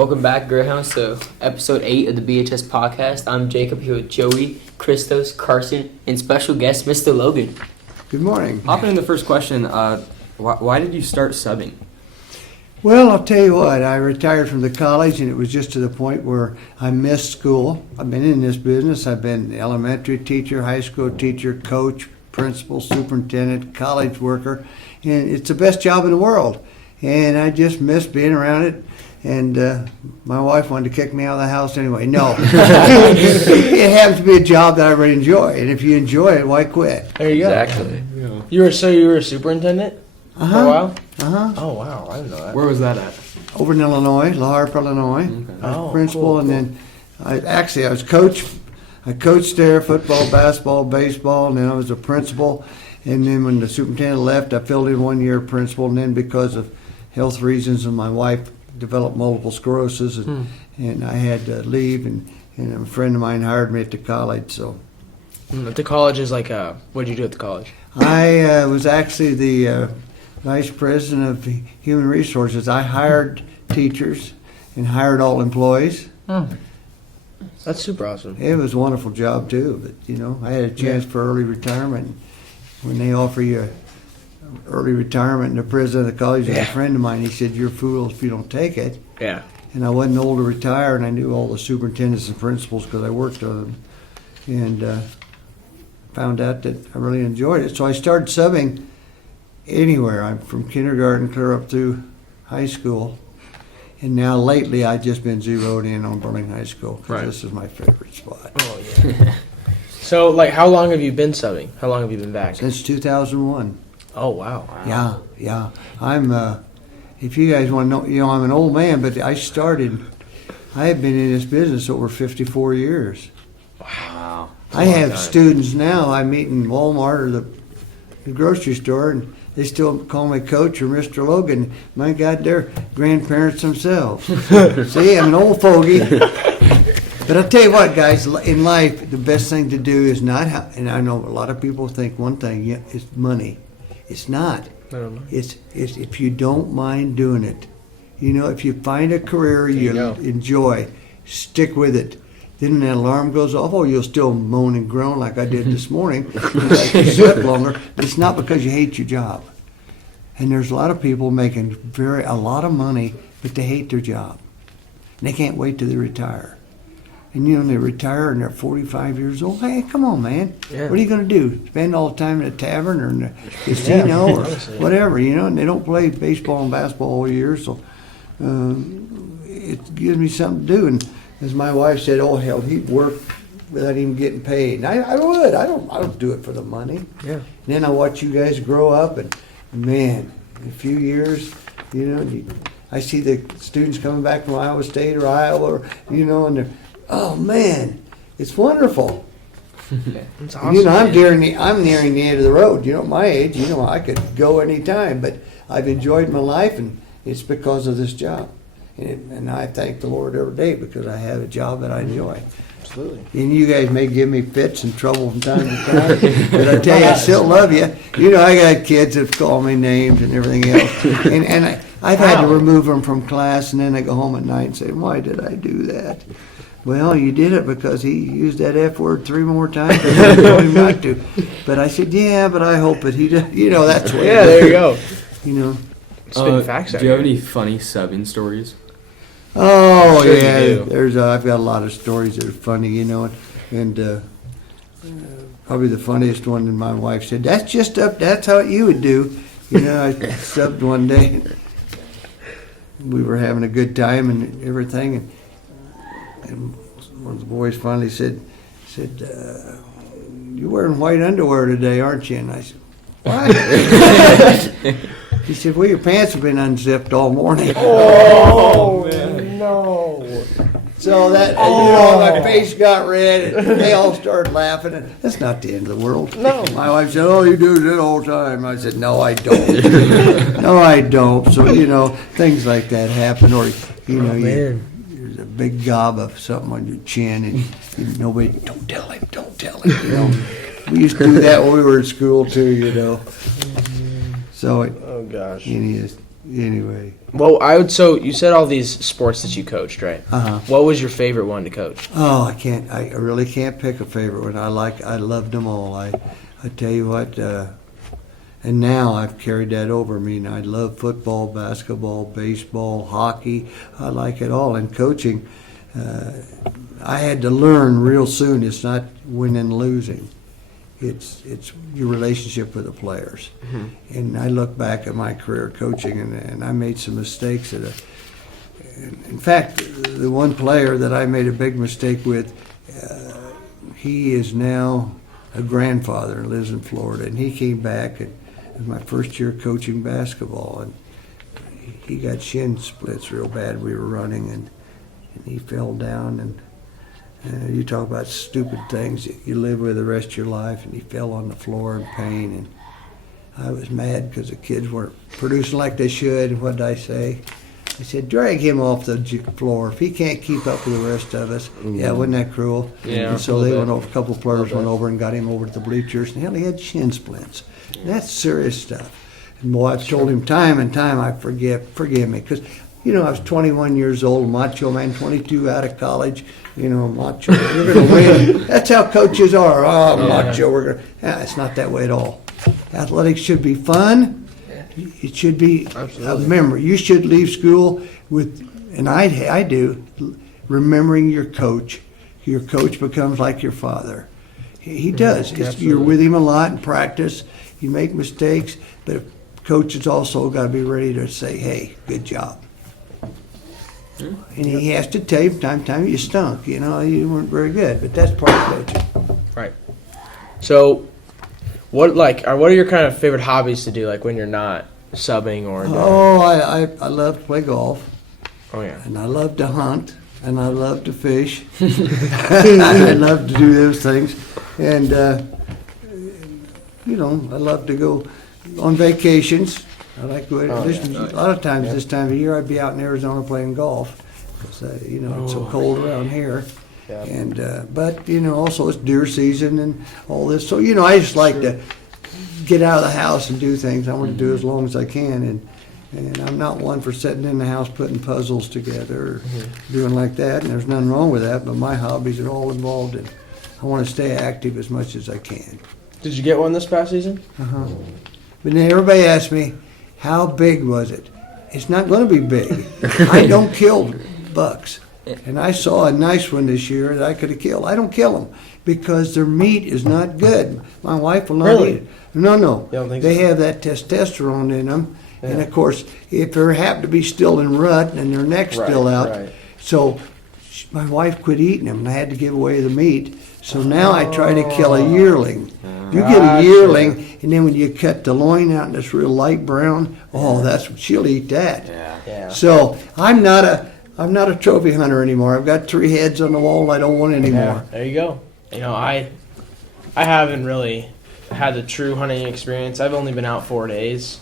Welcome back, Greyhounds, to episode 8 of the BHS PawCast. I'm Jacob here with Joey, Christos, Carson, and special guest, Mr. Logan. Good morning. Hopping into the first question, why did you start subbing? Well, I'll tell you what, I retired from the college, and it was just to the point where I missed school. I've been in this business. I've been elementary teacher, high school teacher, coach, principal, superintendent, college worker, and it's the best job in the world. And I just missed being around it. And my wife wanted to kick me out of the house anyway. No. It happens to be a job that I really enjoy. And if you enjoy it, why quit? There you go. Exactly. Yeah. You were a superintendent for a while? Oh, wow. I didn't know that. Where was that at? Over in Illinois, La Harpe, Illinois. Okay. I was Oh, principal, cool, and then I was coach. I coached there, football, basketball, baseball, and then I was a principal. And then when the superintendent left, I filled in 1 year principal, and then because of health reasons and my wife developed multiple sclerosis, and I had to leave, and a friend of mine hired me at the college. So At the college is like, what did you do at the college? I was actually the vice president of human resources. I hired teachers and hired all employees. That's super awesome. It was a wonderful job too, but I had a chance for early retirement. When they offer you early retirement, and the president of the college was a friend of mine. He said, "You're fools if you don't take it." Yeah. And I wasn't old to retire, and I knew all the superintendents and principals because I worked on them, and found out that I really enjoyed it. So I started subbing anywhere. I'm from kindergarten clear up through high school, and now lately I've just been zeroed in on Burlington High School because Right. this is my favorite spot. Oh, yeah. So, like, how long have you been subbing? How long have you been back? Since 2001. Oh, wow. Yeah. I'm, if you guys want to know, I'm an old man, but I have been in this business over 54 years. Wow. I have students now I meet in Walmart or the grocery store, and they still call me Coach or Mr. Logan. My God, they're grandparents themselves. See, I'm an old fogey. But I'll tell you what, guys, in life, the best thing to do is not, and I know a lot of people think one thing, is money. It's not. I don't know. It's if you don't mind doing it. If you find a career you go. enjoy, stick with it. Then when that alarm goes off, you'll still moan and groan like I did this morning. Like you slept longer. But it's not because you hate your job. And there's a lot of people making a lot of money, but they hate their job. And they can't wait till they retire. And they retire and they're 45 years old. Hey, come on, man. Yeah. What are you going to do? Spend all the time in a tavern or in a casino or honestly. whatever, and they don't play baseball and basketball all year. So it gives me something to do. And as my wife said, oh, hell, he'd work without even getting paid. And I would. I don't do it for the money. Yeah. And then I watch you guys grow up, and man, in a few years, I see the students coming back from Iowa State or Iowa, and they're, oh man, it's wonderful. It's awesome. I'm nearing the end of the road. At my age, I could go any time, but I've enjoyed my life, and it's because of this job. And I thank the Lord every day because I have a job that I enjoy. Absolutely. And you guys may give me fits and trouble from time to time, but I tell you, I still love you. I got kids that call me names and everything else, and I've had to remove them from class, and then they go home at night and say, "Why did I do that?" Well, you did it because he used that F word 3 more times. I told him not to. But I said, yeah, but I hope that he does. That's what. Yeah, there you go. Spitting facts out Do you have here. any funny subbing stories? Oh, Sure you yeah. do. I've got a lot of stories that are funny, and probably the funniest one that my wife said, that's how you would do. I subbed one day. We were having a good time and everything, and one of the boys finally said, "You're wearing white underwear today, aren't you?" And I said, "What?" He said, "Well, your pants have been unzipped all morning." Oh, no. So that, my face got red, and they all started laughing, and that's not the end of the world. No. My wife said, "Oh, you do that all the time." I said, "No, I don't." No, I don't. So, things like that happen, or, man. there's a big gob of something on your chin, and nobody, don't tell him. We used to do that when we were in school, too, So, Oh, gosh. anyways, anyway. Well, so you said all these sports that you coached, right? What was your favorite one to coach? Oh, I really can't pick a favorite one. I loved them all. I tell you what, and now I've carried that over. I mean, I love football, basketball, baseball, hockey. I like it all. And coaching, I had to learn real soon. It's not winning and losing. It's your relationship with the players. Mm-hmm. And I look back at my career coaching, and I made some mistakes. In fact, the one player that I made a big mistake with, he is now a grandfather and lives in Florida. And he came back, and it was my first year coaching basketball, and he got shin splits real bad. We were running, and he fell down, and you talk about stupid things that you live with the rest of your life, and he fell on the floor in pain, and I was mad because the kids weren't producing like they should. And what did I say? I said, drag him off the floor. If he can't keep up with the rest of us, yeah, wasn't that cruel? Yeah. And so they went over, a couple of players went over and got him over to the bleachers, and hell, he had shin splints. And that's serious stuff. And boy, I've told him time and time, forgive me, because I was 21 years old, macho man, 22 out of college, macho. We're going to win. That's how coaches are. Oh, macho. We're going to. It's not that way at all. Athletics should be fun. It should be a memory. You should leave school with, and I do, remembering your coach. Your coach becomes like your father. He does. You're with him a lot in practice. You make mistakes, but coach has also got to be ready to say, hey, good job. And he has to tell you from time to time you stunk. You weren't very good, but that's part of coaching. Right. So, what are your kind of favorite hobbies to do, like when you're not subbing or? I love to play golf. Oh yeah. And I love to hunt, and I love to fish. I love to do those things, and I love to go on vacations. I like going. A lot of times this time of year, I'd be out in Arizona playing golf because it's so cold around here. Yeah. And but also it's deer season and all this. So I just like to get out of the house and do things. I want to do as long as I can, and I'm not one for sitting in the house putting puzzles together or doing like that. And there's nothing wrong with that. But my hobbies are all involved in. I want to stay active as much as I can. Did you get one this past season? But then everybody asks me, how big was it? It's not going to be big. I don't kill bucks. And I saw a nice one this year that I could have killed. I don't kill them because their meat is not good. My wife will not eat it. No. You don't think they so? have that testosterone in them. Yeah. And, of course, if they happen to be still in rut and their neck's still out. Right. So my wife quit eating them, and I had to give away the meat. So now I try to kill a yearling. You get a yearling, and then when you cut the loin out and it's real light brown, she'll eat that. Yeah. So I'm not a trophy hunter anymore. I've got 3 heads on the wall, and I don't want any more. There you go. I haven't really had the true hunting experience. I've only been out 4 days,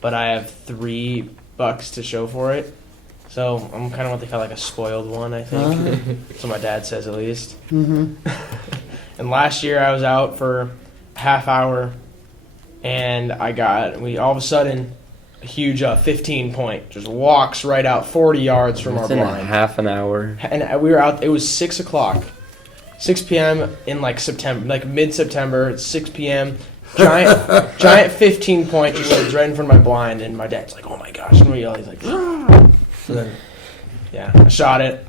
but I have 3 bucks to show for it. So I'm kind of what they call like a spoiled one, I think. That's what my dad says, at least. Mm-hmm. And last year I was out for a half hour, and all of a sudden a huge 15-point just walks right out 40 yards from our blind. Within half an hour. And we were out. It was 6 o'clock, 6 p.m. in like September, like mid-September. It's 6 p.m. Giant 15-point just like right in front of my blind, and my dad's like, "Oh my gosh!" And we yell, he's like, "Ah!" And then, I shot it,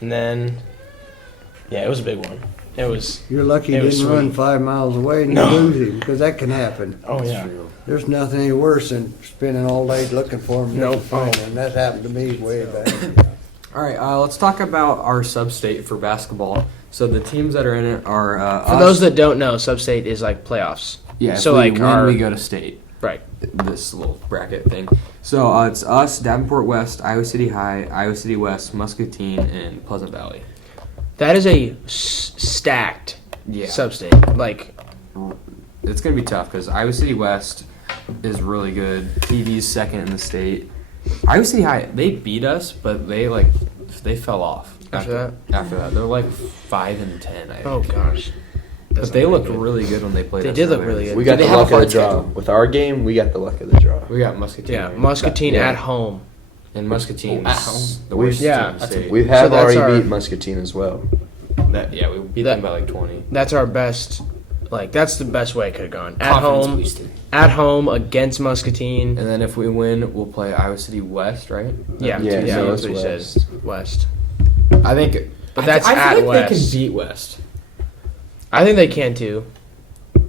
and then, it was a big one. It was. You're lucky you didn't run 5 miles away and you lose him, because that can happen. Oh yeah. There's nothing any worse than spending all day looking for him. Nope. And that happened to me way back. All right, let's talk about our sub-state for basketball. So the teams that are in it are For those that don't know, sub-state is like playoffs. Yeah. So when we go to state. Right. This little bracket thing. So it's us, Davenport West, Iowa City High, Iowa City West, Muscatine, and Pleasant Valley. That is a stacked sub-state. Like, it's gonna be tough because Iowa City West is really good. TV's second in the state. Iowa City High, they beat us, but they fell off after that. After that, they're like 5-10. Oh gosh. But they looked really good when they played. They us did look earlier. really good. We got They the have a luck of the hard draw. schedule. With our game, we got the luck of the draw. We got Muscatine. Yeah, right? Muscatine Yeah. at home. And Muscatine's Oh, at home. the worst Yeah. team in the That's state. We have that's already our- beat Muscatine as well. We beat them by like 20. That's our best. Like that's the best way it could have gone. At Confidence home, boosted. at home against Muscatine. And then if we win, we'll play Iowa City West, right? Yeah, Yeah, yeah, so that's it's what he says. West. I think. But that's I at feel like West. they can beat West. I think they can too.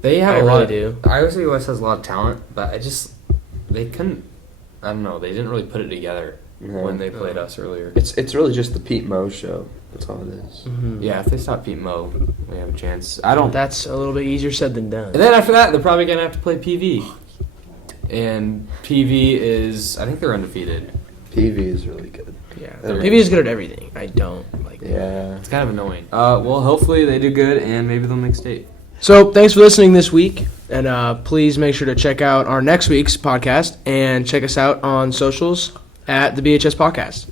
They have I a really lot. do. Iowa City West has a lot of talent, but they couldn't. I don't know. They didn't really put it together No. when they played us earlier. It's really just the Pete Moe show. That's all it is. Mm-hmm. Yeah, if they stop Pete Moe, we have a chance. I don't. That's a little bit easier said than done. And then after that, they're probably gonna have to play PV. And PV is, I think they're undefeated. PV is really good. Yeah, They're- maybe he's good at everything. I don't like. Yeah. It's kind of annoying. Well, hopefully they do good, and maybe they'll make state. So thanks for listening this week, and please make sure to check out our next week's podcast and check us out on socials at the BHS PawCast.